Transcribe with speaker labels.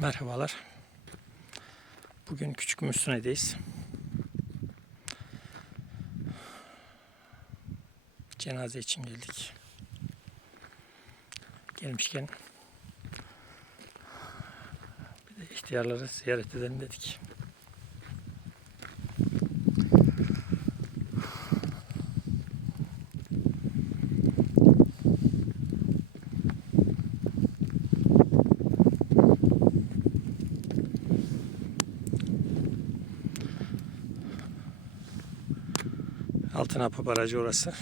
Speaker 1: Merhabalar. Bugün Küçük Müslüne'deyiz. Cenaze için geldik. Gelmişken bir de ihtiyarları ziyaret edelim dedik. Altınapı Barajı orası.